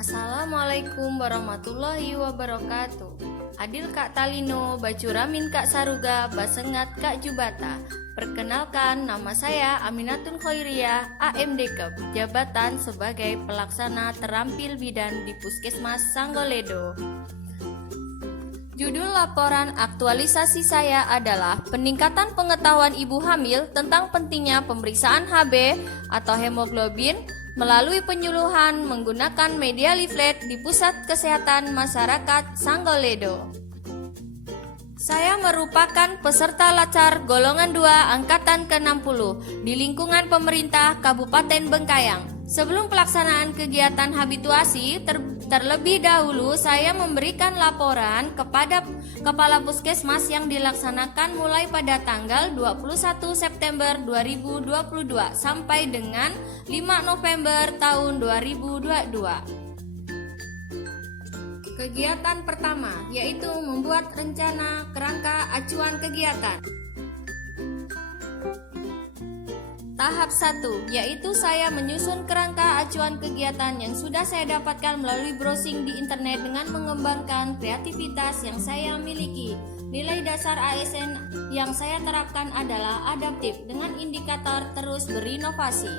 Assalamualaikum warahmatullahi wabarakatuh. Adil Kak Talino, Bacuramin Kak Saruga, Basengat Kak Jubata. Perkenalkan, nama saya Aminatun Khoiriyah, AMDKEP, jabatan sebagai pelaksana terampil bidan di Puskesmas Sanggoledo. Judul laporan aktualisasi saya adalah peningkatan pengetahuan ibu hamil tentang pentingnya pemeriksaan HB atau hemoglobin melalui penyuluhan menggunakan media leaflet di Pusat Kesehatan Masyarakat Sanggoledo. Saya merupakan peserta lacar golongan 2 angkatan ke-60 di lingkungan pemerintah Kabupaten Bengkayang. Sebelum pelaksanaan kegiatan habituasi, terlebih dahulu saya memberikan laporan kepada Kepala Puskesmas yang dilaksanakan mulai pada tanggal 21 September 2022 sampai dengan 5 November tahun 2022. Kegiatan pertama yaitu membuat rencana kerangka acuan kegiatan. Tahap 1, yaitu saya menyusun kerangka acuan kegiatan yang sudah saya dapatkan melalui browsing di internet dengan mengembangkan kreativitas yang saya miliki. Nilai dasar ASN yang saya terapkan adalah adaptif dengan indikator terus berinovasi.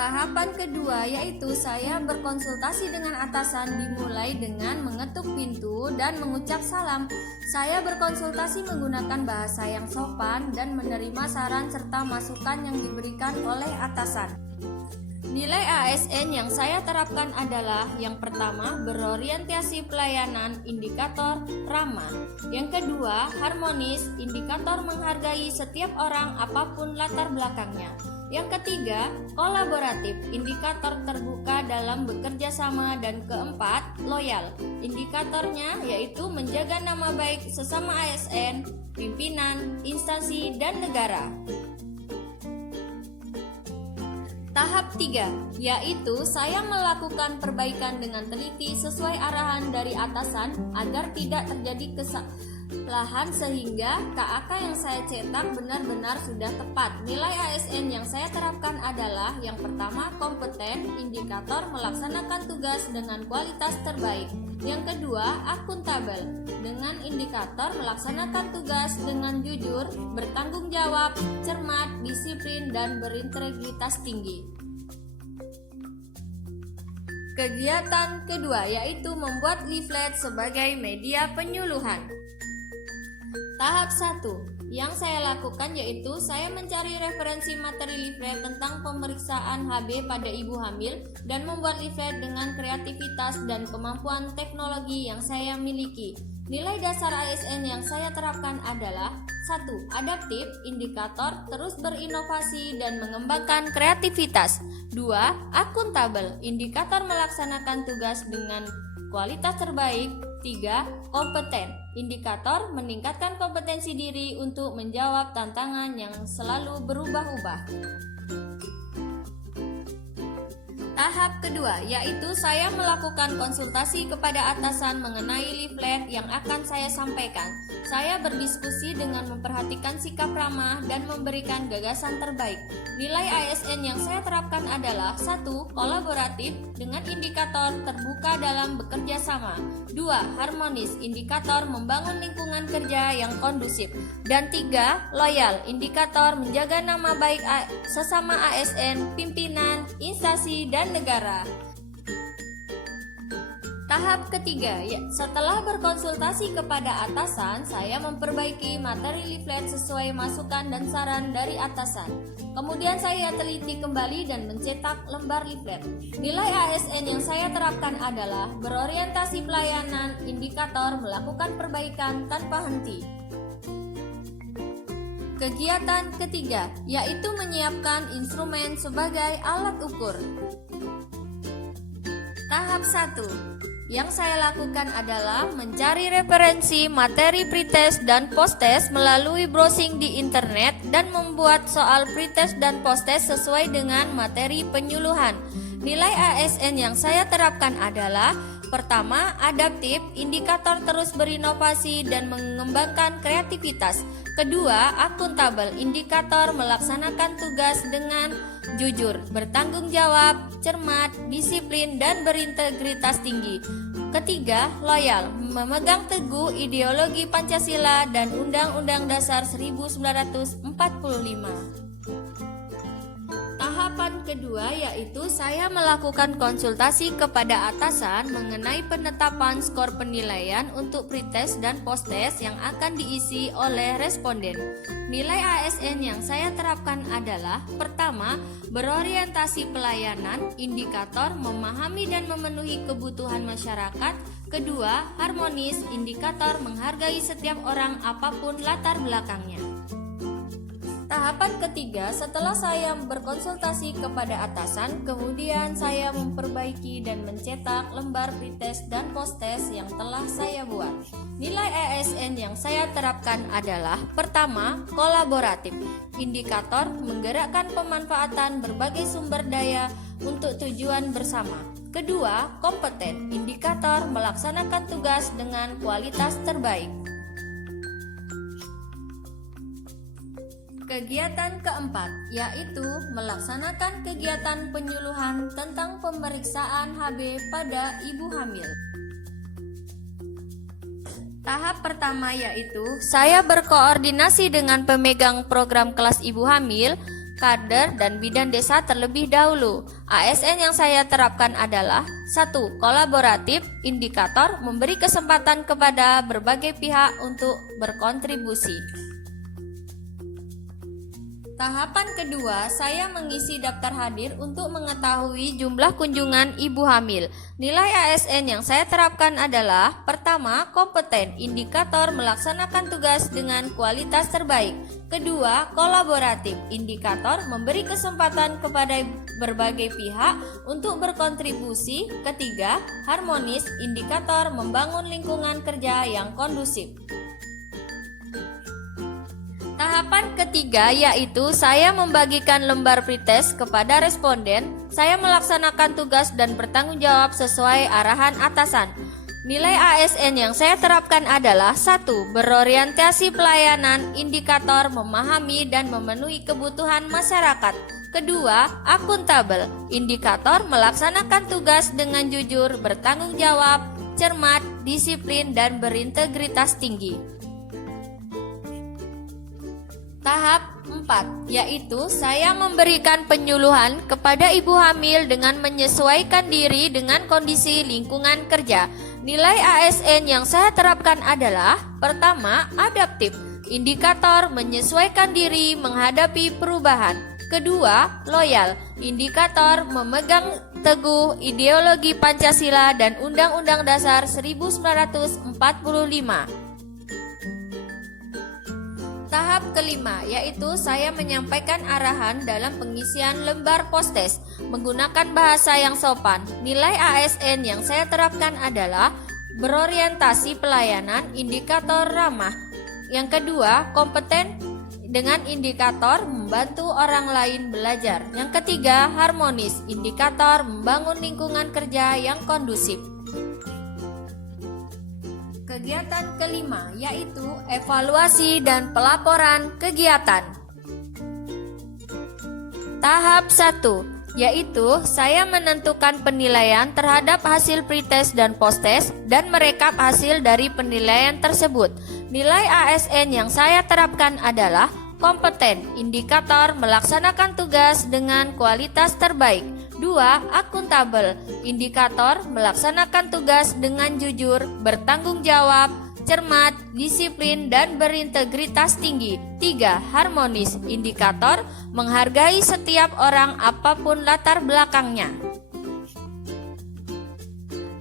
Tahapan kedua yaitu saya berkonsultasi dengan atasan dimulai dengan mengetuk pintu dan mengucap salam. Saya berkonsultasi menggunakan bahasa yang sopan dan menerima saran serta masukan yang diberikan oleh atasan. Nilai ASN yang saya terapkan adalah yang pertama berorientasi pelayanan, indikator ramah. Yang kedua harmonis, indikator menghargai setiap orang apapun latar belakangnya. Yang ketiga, kolaboratif, indikator terbuka dalam bekerja sama. Dan keempat, loyal, indikatornya yaitu menjaga nama baik sesama ASN, pimpinan, instansi, dan negara. Tahap 3, yaitu saya melakukan perbaikan dengan teliti sesuai arahan dari atasan agar tidak terjadi kesalahan sehingga KAK yang saya cetak benar-benar sudah tepat. Nilai ASN yang saya terapkan adalah yang pertama kompeten, indikator melaksanakan tugas dengan kualitas terbaik. Yang kedua akuntabel, dengan indikator melaksanakan tugas dengan jujur, bertanggung jawab, cermat, disiplin, dan berintegritas tinggi. Kegiatan kedua yaitu membuat leaflet sebagai media penyuluhan. Tahap 1 yang saya lakukan yaitu saya mencari referensi materi leaflet tentang pemeriksaan HB pada ibu hamil dan membuat leaflet dengan kreativitas dan kemampuan teknologi yang saya miliki. Nilai dasar ASN yang saya terapkan adalah 1. Adaptif, indikator terus berinovasi dan mengembangkan kreativitas. 2. Akuntabel, indikator melaksanakan tugas dengan kualitas terbaik. 3. Kompeten, indikator meningkatkan kompetensi diri untuk menjawab tantangan yang selalu berubah-ubah. Tahap kedua yaitu saya melakukan konsultasi kepada atasan mengenai leaflet yang akan saya sampaikan. Saya berdiskusi dengan memperhatikan sikap ramah dan memberikan gagasan terbaik. Nilai ASN yang saya terapkan adalah 1. Kolaboratif dengan indikator terbuka dalam bekerja sama. 2. Harmonis, indikator membangun lingkungan kerja yang kondusif. Dan 3. Loyal, indikator menjaga nama baik sesama ASN, pimpinan, instansi, dan negara. Tahap ketiga, setelah berkonsultasi kepada atasan, saya memperbaiki materi leaflet sesuai masukan dan saran dari atasan. Kemudian saya teliti kembali dan mencetak lembar leaflet. Nilai ASN yang saya terapkan adalah berorientasi pelayanan, indikator melakukan perbaikan tanpa henti. Kegiatan ketiga, yaitu menyiapkan instrumen sebagai alat ukur. Tahap 1 yang saya lakukan adalah mencari referensi materi pretest dan posttest melalui browsing di internet dan membuat soal pretest dan posttest sesuai dengan materi penyuluhan. Nilai ASN yang saya terapkan adalah pertama, adaptif, indikator terus berinovasi dan mengembangkan kreativitas. Kedua, akuntabel, indikator melaksanakan tugas dengan jujur, bertanggung jawab, cermat, disiplin, dan berintegritas tinggi. Ketiga, loyal, memegang teguh ideologi Pancasila dan Undang-Undang Dasar 1945. Tahapan kedua yaitu saya melakukan konsultasi kepada atasan mengenai penetapan skor penilaian untuk pretest dan posttest yang akan diisi oleh responden. Nilai ASN yang saya terapkan adalah: pertama, berorientasi pelayanan, indikator memahami dan memenuhi kebutuhan masyarakat; kedua, harmonis, indikator menghargai setiap orang apapun latar belakangnya. Tahapan ketiga, setelah saya berkonsultasi kepada atasan, kemudian saya memperbaiki dan mencetak lembar pretest dan posttest yang telah saya buat. Nilai ASN yang saya terapkan adalah: pertama, kolaboratif, indikator menggerakkan pemanfaatan berbagai sumber daya untuk tujuan bersama; kedua, kompeten, indikator melaksanakan tugas dengan kualitas terbaik. Kegiatan keempat, yaitu melaksanakan kegiatan penyuluhan tentang pemeriksaan HB pada ibu hamil. Tahap pertama yaitu saya berkoordinasi dengan pemegang program kelas ibu hamil, kader, dan bidan desa terlebih dahulu. ASN yang saya terapkan adalah: 1. Kolaboratif, indikator memberi kesempatan kepada berbagai pihak untuk berkontribusi. Tahapan kedua, saya mengisi daftar hadir untuk mengetahui jumlah kunjungan ibu hamil. Nilai ASN yang saya terapkan adalah: pertama, kompeten, indikator melaksanakan tugas dengan kualitas terbaik; kedua, kolaboratif, indikator memberi kesempatan kepada berbagai pihak untuk berkontribusi; ketiga, harmonis, indikator membangun lingkungan kerja yang kondusif. Tahapan ketiga yaitu saya membagikan lembar pretest kepada responden. Saya melaksanakan tugas dan bertanggung jawab sesuai arahan atasan. Nilai ASN yang saya terapkan adalah: 1. Berorientasi pelayanan, indikator memahami dan memenuhi kebutuhan masyarakat; kedua, akuntabel, indikator melaksanakan tugas dengan jujur, bertanggung jawab, cermat, disiplin, dan berintegritas tinggi. Tahap 4, yaitu saya memberikan penyuluhan kepada ibu hamil dengan menyesuaikan diri dengan kondisi lingkungan kerja. Nilai ASN yang saya terapkan adalah: pertama, adaptif, indikator menyesuaikan diri menghadapi perubahan; kedua, loyal, indikator memegang teguh ideologi Pancasila dan Undang-Undang Dasar 1945. Tahap kelima, yaitu saya menyampaikan arahan dalam pengisian lembar posttest menggunakan bahasa yang sopan. Nilai ASN yang saya terapkan adalah: berorientasi pelayanan, indikator ramah; yang kedua, kompeten dengan indikator membantu orang lain belajar; yang ketiga, harmonis, indikator membangun lingkungan kerja yang kondusif. Kegiatan kelima yaitu evaluasi dan pelaporan kegiatan. Tahap 1, yaitu saya menentukan penilaian terhadap hasil pretest dan posttest dan merekap hasil dari penilaian tersebut. Nilai ASN yang saya terapkan adalah: kompeten, indikator melaksanakan tugas dengan kualitas terbaik; 2. Akuntabel, indikator melaksanakan tugas dengan jujur, bertanggung jawab, cermat, disiplin, dan berintegritas tinggi; 3. Harmonis, indikator menghargai setiap orang apapun latar belakangnya.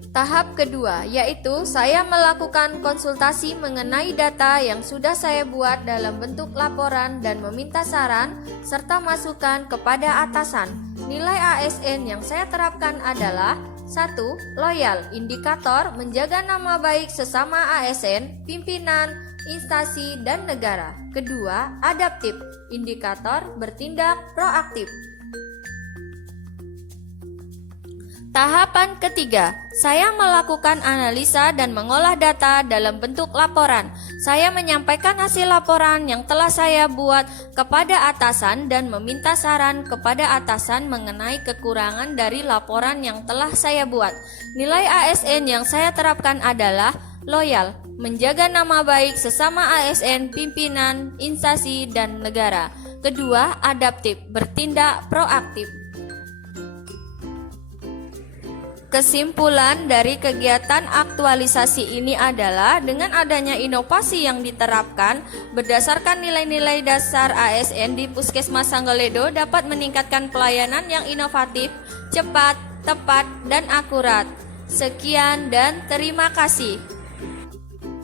Tahap kedua, yaitu saya melakukan konsultasi mengenai data yang sudah saya buat dalam bentuk laporan dan meminta saran serta masukan kepada atasan. Nilai ASN yang saya terapkan adalah: 1. Loyal, indikator menjaga nama baik sesama ASN, pimpinan, instansi, dan negara; kedua, adaptif, indikator bertindak proaktif. Tahapan ketiga, saya melakukan analisa dan mengolah data dalam bentuk laporan. Saya menyampaikan hasil laporan yang telah saya buat kepada atasan dan meminta saran kepada atasan mengenai kekurangan dari laporan yang telah saya buat. Nilai ASN yang saya terapkan adalah loyal, menjaga nama baik sesama ASN, pimpinan, instansi, dan negara. Kedua, adaptif, bertindak proaktif. Kesimpulan dari kegiatan aktualisasi ini adalah dengan adanya inovasi yang diterapkan berdasarkan nilai-nilai dasar ASN di Puskesmas Sanggaledo dapat meningkatkan pelayanan yang inovatif, cepat, tepat, dan akurat. Sekian dan terima kasih.